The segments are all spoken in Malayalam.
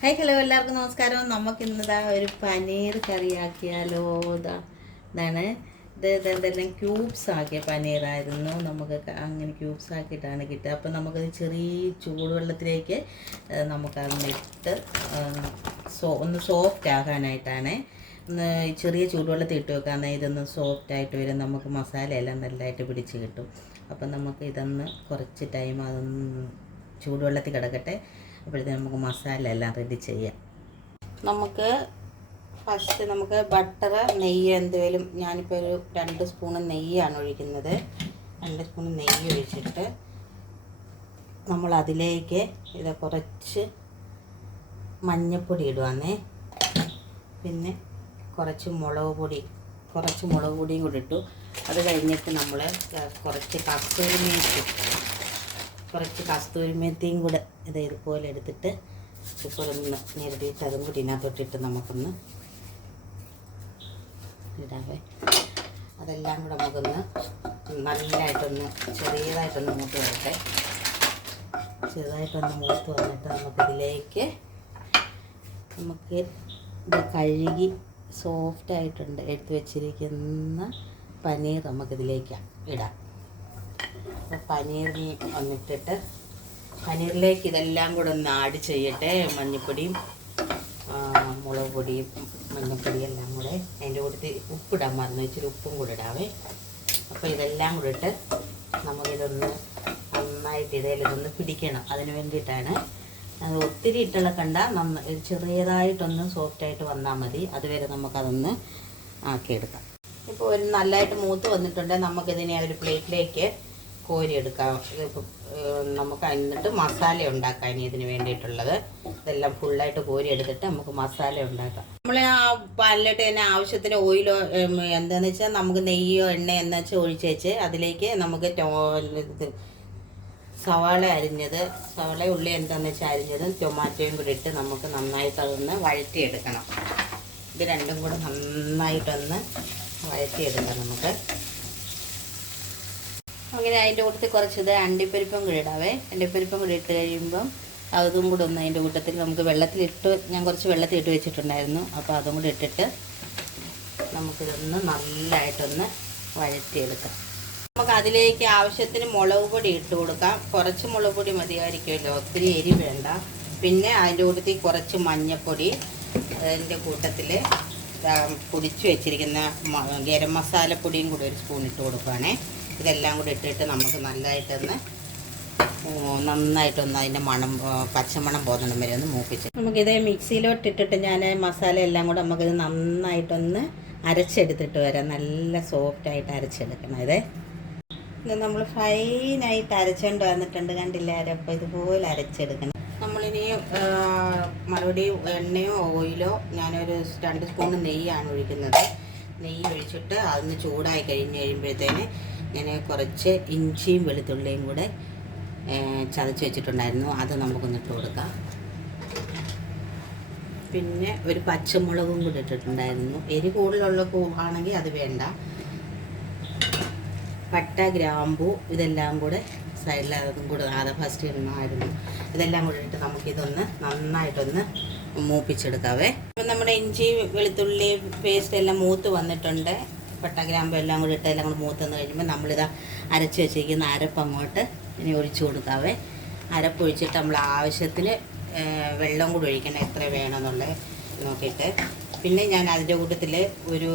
ഹായ് ഹലോ എല്ലാവർക്കും നമസ്കാരം. നമുക്ക് ഇന്നതാ ഒരു പനീർ കറിയാക്കിയാലോ. ഇതാ ഇതാണ്. ഇത് ഇതെന്തെല്ലാം ക്യൂബ്സ് ആക്കിയ പനീറായിരുന്നു. നമുക്ക് അങ്ങനെ ക്യൂബ്സ് ആക്കിയിട്ടാണ് കിട്ടുക. അപ്പം നമുക്കത് ചെറിയ ചൂടുവെള്ളത്തിലേക്ക് നമുക്കതിട്ട് സോ ഒന്ന് സോഫ്റ്റ് ആകാനായിട്ടാണ്. ചെറിയ ചൂടുവെള്ളത്തിൽ ഇട്ട് വെക്കാൻ ഇതൊന്ന് സോഫ്റ്റ് ആയിട്ട് വരും. നമുക്ക് മസാല എല്ലാം നല്ലതായിട്ട് പിടിച്ച് കിട്ടും. അപ്പം നമുക്ക് ഇതൊന്ന് കുറച്ച് ടൈം അതൊന്ന് ചൂടുവെള്ളത്തിൽ കിടക്കട്ടെ. അപ്പോഴത്തേക്ക് നമുക്ക് മസാല എല്ലാം റെഡി ചെയ്യാം. നമുക്ക് ഫസ്റ്റ് നമുക്ക് ബട്ടർ നെയ്യ് എന്തെങ്കിലും ഞാനിപ്പോൾ ഒരു രണ്ട് സ്പൂണ് നെയ്യാണ് ഒഴിക്കുന്നത്. രണ്ട് സ്പൂൺ നെയ്യ് ഒഴിച്ചിട്ട് നമ്മൾ അതിലേക്ക് ഇത് കുറച്ച് മഞ്ഞൾപ്പൊടി ഇടുവാന്നേ. പിന്നെ കുറച്ച് മുളക് പൊടി കുറച്ച് മുളക് പൊടിയും കൂടി ഇട്ടു. അത് കഴിഞ്ഞിട്ട് നമ്മൾ കുറച്ച് കസ്തൂരി മേത്തി കുറച്ച് കസ്തൂരി മേത്തിയും കൂടെ ഇത് ഇതുപോലെ എടുത്തിട്ട് കുക്കറൊന്ന് ഞെരടിയിട്ട് അതും കൂടി ഇതിനകത്തോട്ടിട്ട് നമുക്കൊന്ന് ഇടാവേ. അതെല്ലാം കൂടെ നമുക്കൊന്ന് നല്ലതായിട്ടൊന്ന് ചെറിയതായിട്ടൊന്ന് മൂത്ത് വരട്ടെ. ചെറുതായിട്ടൊന്ന് മൂത്ത് വന്നിട്ട് നമുക്കിതിലേക്ക് നമുക്ക് ഇത് കഴുകി സോഫ്റ്റായിട്ടുണ്ട് എടുത്തു വെച്ചിരിക്കുന്ന പനീർ നമുക്കിതിലേക്ക് ഇടാം. അപ്പോൾ ഒന്നിട്ടിട്ട് പനീറിലേക്ക് ഇതെല്ലാം കൂടെ ഒന്ന് ആഡ് ചെയ്യട്ടെ. മഞ്ഞൾപ്പൊടിയും മുളക് പൊടിയും മഞ്ഞൾപ്പൊടി എല്ലാം കൂടെ അതിന്റെ കൂടുതൽ ഉപ്പിടാൻ മറന്നു. ഇച്ചിരി ഉപ്പും കൂടെ ഇടാവേ. അപ്പോൾ ഇതെല്ലാം കൂടെ ഇട്ട് നമുക്കിതൊന്ന് നന്നായിട്ട് ഇതിലൊന്ന് പിടിക്കണം. അതിന് വേണ്ടിയിട്ടാണ്. അത് ഒത്തിരി കണ്ട നന്ന ചെറിയതായിട്ടൊന്ന് സോഫ്റ്റായിട്ട് വന്നാൽ മതി. അതുവരെ നമുക്കതൊന്ന് ആക്കിയെടുക്കാം. ഇപ്പോൾ ഒരു നല്ലതായിട്ട് മൂത്ത് വന്നിട്ടുണ്ട്. നമുക്കിതിനെ ഒരു പ്ലേറ്റിലേക്ക് കോരിയെടുക്കാം എടുക്കാം. നമുക്ക് എന്നിട്ട് മസാല ഉണ്ടാക്കാൻ ഇതിന് വേണ്ടിയിട്ടുള്ളത്. ഇതെല്ലാം ഫുള്ളായിട്ട് കോരി എടുത്തിട്ട് നമുക്ക് മസാല ഉണ്ടാക്കാം. നമ്മൾ ആ പല്ലിട്ട് തന്നെ ആവശ്യത്തിന് ഓയിലോ എന്താണെന്ന് വെച്ചാൽ നമുക്ക് നെയ്യോ എണ്ണയോ എന്ന് വെച്ചാൽ ഒഴിച്ച് വെച്ച് അതിലേക്ക് നമുക്ക് സവാള അരിഞ്ഞത് സവാള ഉള്ളി എന്താണെന്ന് വെച്ചാൽ അരിഞ്ഞതും ടൊമാറ്റോയും കൂടി ഇട്ട് നമുക്ക് നന്നായിട്ട് അതൊന്ന് വഴറ്റിയെടുക്കണം. ഇത് രണ്ടും കൂടെ നന്നായിട്ടൊന്ന് വഴറ്റിയെടുക്കാം നമുക്ക്. അങ്ങനെ അതിന്റെ കൂട്ടത്തിൽ കുറച്ച് ഇത് അണ്ടിപ്പരിപ്പും കൂടി ഇടാവേ. അണ്ടിപ്പരിപ്പും കൂടി ഇട്ട് കഴിയുമ്പം അതും കൂടെ ഒന്ന് അതിന്റെ കൂട്ടത്തിൽ നമുക്ക് വെള്ളത്തിലിട്ട് ഞാൻ കുറച്ച് വെള്ളത്തിൽ ഇട്ട് വെച്ചിട്ടുണ്ടായിരുന്നു. അപ്പോൾ അതും കൂടി ഇട്ടിട്ട് നമുക്കിതൊന്ന് നല്ലതായിട്ടൊന്ന് വഴറ്റിയെടുക്കാം. നമുക്ക് അതിലേക്ക് ആവശ്യത്തിന് മുളക് പൊടി ഇട്ട് കൊടുക്കാം. കുറച്ച് മുളക് പൊടി മതിയായിരിക്കുമല്ലോ. ഒത്തിരി എരി വേണ്ട. പിന്നെ അതിന്റെ കൂട്ടത്തിൽ കുറച്ച് മഞ്ഞൾപ്പൊടി അതിന്റെ കൂട്ടത്തിൽ പൊടിച്ച് വെച്ചിരിക്കുന്ന ഗരം മസാലപ്പൊടിയും കൂടി ഒരു സ്പൂൺ ഇട്ട് കൊടുക്കുകയാണേ ഇതെല്ലാം കൂടി ഇട്ടിട്ട് നമുക്ക് നല്ലതായിട്ടൊന്ന് നന്നായിട്ടൊന്ന് അതിന്റെ മണം പച്ചമണം പോകുന്നിടം വരെ ഒന്ന് മൂപ്പിച്ച്. നമുക്കിത് മിക്സിയിലോട്ട് ഇട്ടിട്ട് ഞാൻ മസാല എല്ലാം കൂടെ നമുക്കിത് നന്നായിട്ടൊന്ന് അരച്ചെടുത്തിട്ട് വരാം. നല്ല സോഫ്റ്റായിട്ട് അരച്ചെടുക്കണം ഇതേ. ഇത് നമ്മൾ ഫൈനായിട്ട് അരച്ചുകൊണ്ട് വന്നിട്ടുണ്ട് കണ്ടില്ല? അപ്പോൾ ഇതുപോലെ അരച്ചെടുക്കണം. നമ്മളിനി മറുപടി എണ്ണയോ ഓയിലോ ഞാനൊരു രണ്ട് സ്പൂൺ നെയ്യാണ് ഒഴിക്കുന്നത്. നെയ്യ് ഒഴിച്ചിട്ട് അതൊന്ന് ചൂടായി കഴിഞ്ഞ് കഴിയുമ്പോഴത്തേന് ഞാൻ കുറച്ച് ഇഞ്ചിയും വെളുത്തുള്ളിയും കൂടെ ചതച്ച് വെച്ചിട്ടുണ്ടായിരുന്നു. അത് നമുക്കൊന്ന് ഇട്ട് കൊടുക്കാം. പിന്നെ ഒരു പച്ചമുളകും കൂടി ഇട്ടിട്ടുണ്ടായിരുന്നു. എരി കൂടുതലുള്ള ആണെങ്കിൽ അത് വേണ്ട. പട്ട ഗ്രാമ്പു ഇതെല്ലാം കൂടെ അതും കൂടെ ആദ്യ ഫസ്റ്റ് ഇടണമായിരുന്നു. ഇതെല്ലാം കൂടി ഇട്ട് നമുക്കിതൊന്ന് നന്നായിട്ടൊന്ന് മൂപ്പിച്ചെടുക്കാവേ. അപ്പം നമ്മുടെ ഇഞ്ചി വെളുത്തുള്ളി പേസ്റ്റ് എല്ലാം മൂത്ത് വന്നിട്ടുണ്ട്. പട്ടഗ്രാമ്പ് എല്ലാം കൂടി ഇട്ട് എല്ലാം കൂടി മൂത്ത് വന്ന് കഴിയുമ്പോൾ നമ്മളിതാ അരച്ച് വെച്ചിരിക്കുന്ന അരപ്പ് അങ്ങോട്ട് ഇനി ഒഴിച്ചു കൊടുക്കാവേ. അരപ്പ് ഒഴിച്ചിട്ട് നമ്മൾ ആവശ്യത്തിന് വെള്ളം കൂടി ഒഴിക്കണം എത്ര വേണമെന്നുള്ളത് നോക്കിയിട്ട്. പിന്നെ ഞാൻ അതിന്റെ കൂട്ടത്തിൽ ഒരു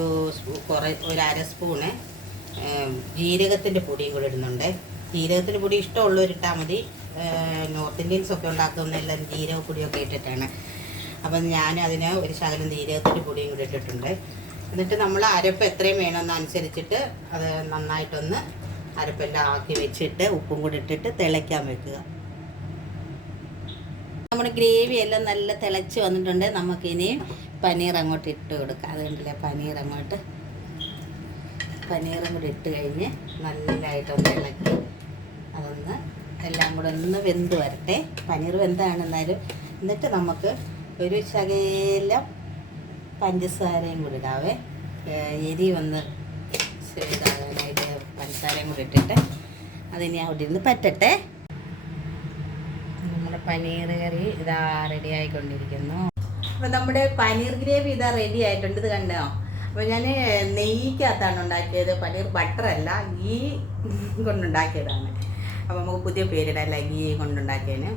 കുറേ ഒരു അര സ്പൂണ് ജീരകത്തിന്റെ പൊടിയും കൂടി ഇടുന്നുണ്ട്. ജീരകത്തിന്റെ പൊടി ഇഷ്ടമുള്ളവരിട്ടാൽ മതി. നോർത്ത് ഇന്ത്യൻസ് ഒക്കെ ഉണ്ടാക്കുന്നതെല്ലാം ജീരകപ്പൊടിയൊക്കെ ഇട്ടിട്ടാണ്. അപ്പം ഞാൻ അതിന് ഒരു ശകലം നീരകത്തിന്റെ പൊടിയും കൂടി ഇട്ടിട്ടുണ്ട്. എന്നിട്ട് നമ്മൾ അരപ്പ് എത്രയും വേണമെന്നനുസരിച്ചിട്ട് അത് നന്നായിട്ടൊന്ന് അരപ്പെല്ലാം ആക്കി വെച്ചിട്ട് ഉപ്പും കൂടി ഇട്ടിട്ട് തിളയ്ക്കാൻ വെക്കുക. നമ്മുടെ ഗ്രേവി എല്ലാം നല്ല തിളച്ച് വന്നിട്ടുണ്ട്. നമുക്കിനി പനീർ അങ്ങോട്ട് ഇട്ട് കൊടുക്കാം. അതുകൊണ്ടല്ലേ പനീർ അങ്ങോട്ട്. പനീറും കൂടി ഇട്ട് കഴിഞ്ഞ് നല്ലതായിട്ടൊന്ന് ഇളക്കി അതൊന്ന് എല്ലാം കൂടെ ഒന്ന് വെന്ത് വരട്ടെ. പനീർ വെന്താണെന്നാലും എന്നിട്ട് നമുക്ക് ഒരു ശകലം പഞ്ചസാരയും കൂടി ഇടാവേ. എരി ഒന്ന് ഇതാകാനായിട്ട് പഞ്ചസാരയും കൂടി ഇട്ടിട്ട് അതിനി അവിടെ ഇരുന്ന് പറ്റട്ടെ. നമ്മുടെ പനീർ കറി ഇതാ റെഡി ആയിക്കൊണ്ടിരിക്കുന്നു. അപ്പോൾ നമ്മുടെ പനീർ ഗ്രേവി ഇതാ റെഡി ആയിട്ടുണ്ട്. ഇത് കണ്ടോ? അപ്പോൾ ഞാൻ നെയ്ക്കകത്താണ് ഉണ്ടാക്കിയത്. പനീർ ബട്ടറല്ല ഗീ കൊണ്ടുണ്ടാക്കിയതാണ്. അപ്പോൾ നമുക്ക് പുതിയ പേരിടല്ല ഗീ കൊണ്ടുണ്ടാക്കിയതിന്.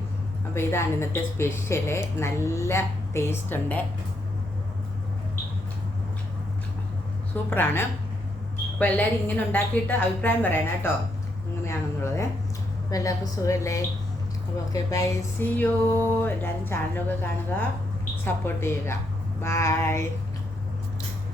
അപ്പോൾ ഇതാണ് ഇന്നത്തെ സ്പെഷ്യൽ നല്ല ടേസ്റ്റ് ഉണ്ട്. സൂപ്പറാണ് അപ്പോൾ എല്ലാവരും ഇങ്ങനെ ഉണ്ടാക്കിയിട്ട് അഭിപ്രായം പറയണം കേട്ടോ. എങ്ങനെയാണെന്നുള്ളത് അപ്പോൾ എല്ലാവർക്കും സുഖമല്ലേ അപ്പോൾ ഓക്കെ ബൈ സി യു എല്ലാവരും ചാനലൊക്കെ കാണുക. സപ്പോർട്ട് ചെയ്യുക. ബൈ